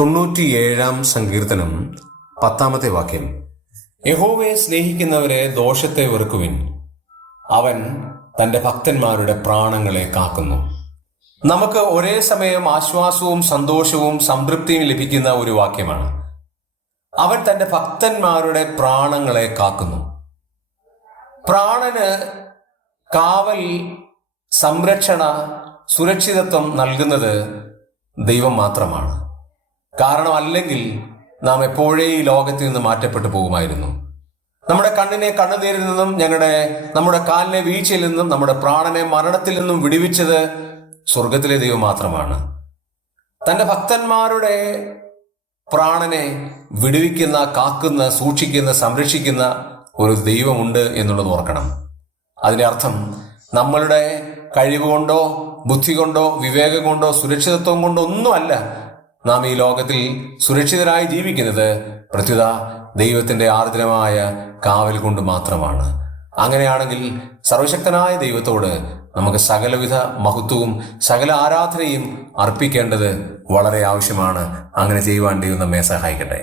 തൊണ്ണൂറ്റിയേഴാം സങ്കീർത്തനം പത്താമത്തെ വാക്യം. യഹോവയെ സ്നേഹിക്കുന്നവരെ ദോഷത്തെ വെറുക്കുവിൻ. അവൻ തന്റെ ഭക്തന്മാരുടെ പ്രാണങ്ങളെ കാക്കുന്നു. നമുക്ക് ഒരേ സമയം ആശ്വാസവും സന്തോഷവും സംതൃപ്തിയും ലഭിക്കുന്ന ഒരു വാക്യമാണ്. അവൻ തന്റെ ഭക്തന്മാരുടെ പ്രാണങ്ങളെ കാക്കുന്നു. പ്രാണന് കാവൽ സംരക്ഷണ സുരക്ഷിതത്വം നൽകുന്നത് ദൈവം മാത്രമാണ്. കാരണം അല്ലെങ്കിൽ നാം എപ്പോഴേ ഈ ലോകത്തിൽ നിന്ന് മാറ്റപ്പെട്ടു പോകുമായിരുന്നു. നമ്മുടെ കണ്ണിനെ കണ്ണുനീരിൽ നിന്നും ഞങ്ങളുടെ നമ്മുടെ കാലിനെ വീഴ്ചയിൽ നിന്നും നമ്മുടെ പ്രാണനെ മരണത്തിൽ നിന്നും വിടുവിച്ചത് സ്വർഗത്തിലെ ദൈവം മാത്രമാണ്. തന്റെ ഭക്തന്മാരുടെ പ്രാണനെ വിടുവിക്കുന്ന കാക്കുന്ന സൂക്ഷിക്കുന്ന സംരക്ഷിക്കുന്ന ഒരു ദൈവമുണ്ട് എന്നുള്ളത് ഓർക്കണം. അതിന്റെ അർത്ഥം നമ്മളുടെ കഴിവ് കൊണ്ടോ ബുദ്ധി കൊണ്ടോ വിവേകം കൊണ്ടോ സുരക്ഷിതത്വം കൊണ്ടോ ഒന്നുമല്ല നാം ഈ ലോകത്തിൽ സുരക്ഷിതരായി ജീവിക്കുന്നത് പ്രത്യുത ദൈവത്തിന്റെ ആർദ്രമായ കാവൽ കൊണ്ട് മാത്രമാണ്. അങ്ങനെയാണെങ്കിൽ സർവശക്തനായ ദൈവത്തോട് നമുക്ക് സകലവിധ മഹത്വവും സകല ആരാധനയും അർപ്പിക്കേണ്ടത് വളരെ ആവശ്യമാണ്. അങ്ങനെ ചെയ്യുവാൻ ദൈവം നമ്മെ സഹായിക്കട്ടെ.